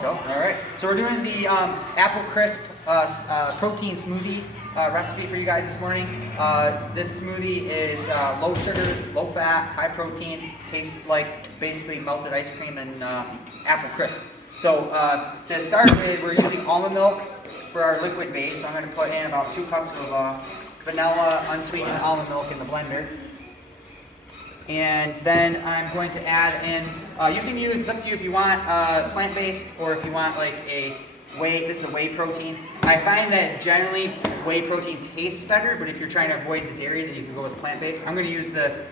Cool. All right. So we're doing the apple crisp protein smoothie recipe for you guys this morning. This smoothie is low sugar, low fat, high protein. Tastes like basically melted ice cream and apple crisp. So to start with, we're using almond milk for our liquid base. So I'm going to put in about 2 cups of vanilla unsweetened almond milk in the blender. And then I'm going to add in, you can use, it's up to you if you want plant-based or if you want like a whey, this is a whey protein. I find that generally whey protein tastes better, but if you're trying to avoid the dairy, then you can go with plant-based. I'm going to use the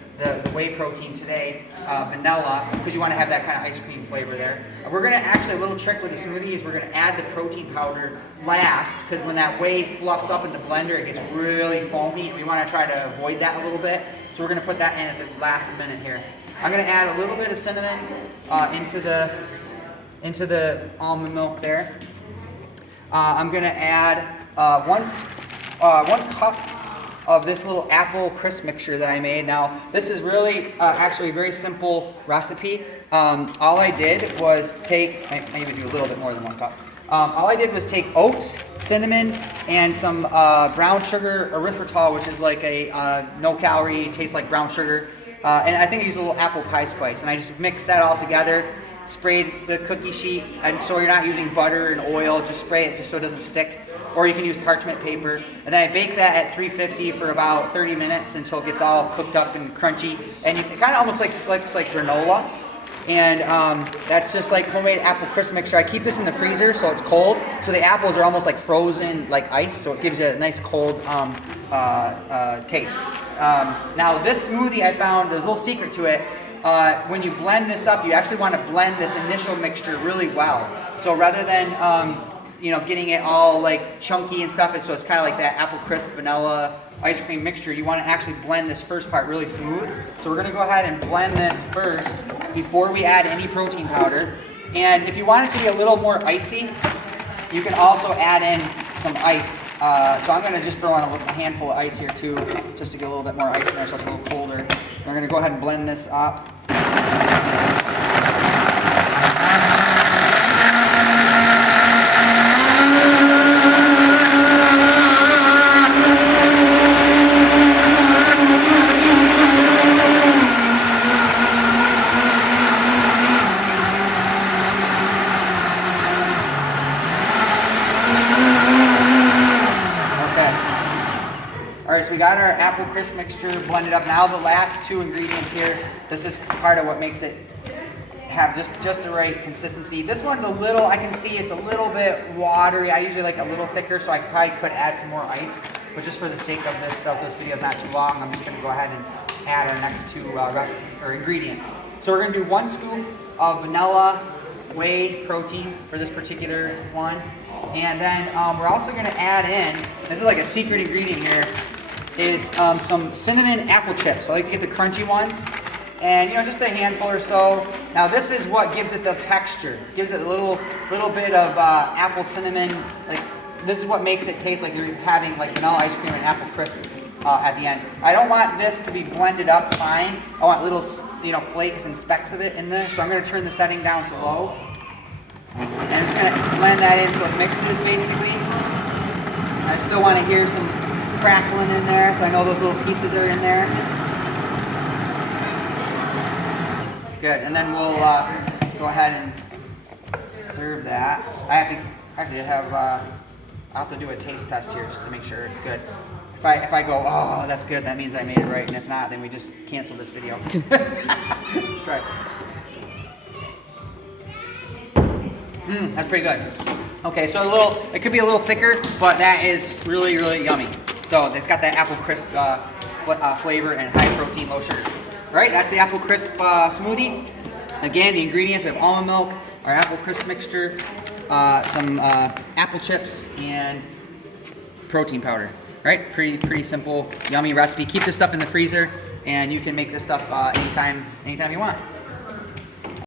whey protein today, vanilla, because you want to have that kind of ice cream flavor there. We're going to actually, a little trick with the smoothie is we're going to add the protein powder last, because when that whey fluffs up in the blender, it gets really foamy. We want to try to avoid that a little bit. So we're going to put that in at the last minute here. I'm going to add a little bit of cinnamon into the almond milk there. I'm going to add 1 cup of this little apple crisp mixture that I made. Now, this is really actually a very simple recipe. All I did was take, maybe do a little bit more than 1 cup. All I did was take oats, cinnamon, and some brown sugar erythritol, which is like a no-calorie, tastes like brown sugar. And I think I used a little apple pie spice. And I just mixed that all together, sprayed the cookie sheet, and so you're not using butter and oil, just spray it just so it doesn't stick. Or you can use parchment paper. And then I bake that at 350 for about 30 minutes until it gets all cooked up and crunchy. And it kind of almost looks like granola. And that's just like homemade apple crisp mixture. I keep this in the freezer so it's cold. So the apples are almost like frozen like ice, so it gives you a nice cold taste. Now this smoothie I found, there's a little secret to it. When you blend this up, you actually want to blend this initial mixture really well. So rather than getting it all like chunky and stuff, so it's kind of like that apple crisp vanilla ice cream mixture, you want to actually blend this first part really smooth. So we're going to go ahead and blend this first before we add any protein powder. And if you want it to be a little more icy, you can also add in some ice. So I'm going to just throw on a handful of ice here too, just to get a little bit more ice in there so it's a little colder. We're going to go ahead and blend this up. Alright, so we got our apple crisp mixture blended up. Now the last 2 ingredients here, this is part of what makes it have just the right consistency. This one's a little, I can see it's a little bit watery. I usually like a little thicker, so I probably could add some more ice. But just for the sake of this video is not too long, I'm just going to go ahead and add our next 2 ingredients. So we're going to do 1 scoop of vanilla whey protein for this particular one. And then we're also going to add in, this is like a secret ingredient here, is some cinnamon apple chips. I like to get the crunchy ones. And just a handful or so. Now this is what gives it the texture. Gives it a little bit of apple cinnamon. Like this is what makes it taste like you're having like vanilla ice cream and apple crisp at the end. I don't want this to be blended up fine. I want little flakes and specks of it in there. So I'm going to turn the setting down to low. And I'm just going to blend that in so it mixes basically. I still want to hear some crackling in there, so I know those little pieces are in there. Good, and then we'll go ahead and serve that. I have to do a taste test here just to make sure it's good. If I go, oh, that's good, that means I made it right, and if not, then we just cancel this video. Try it. That's pretty good. Okay, so it could be a little thicker, but that is really, really yummy. So it's got that apple crisp flavor and high protein, low sugar. All right, that's the apple crisp smoothie. Again, the ingredients, we have almond milk, our apple crisp mixture, some apple chips, and protein powder. All right, pretty simple, yummy recipe. Keep this stuff in the freezer, and you can make this stuff anytime you want.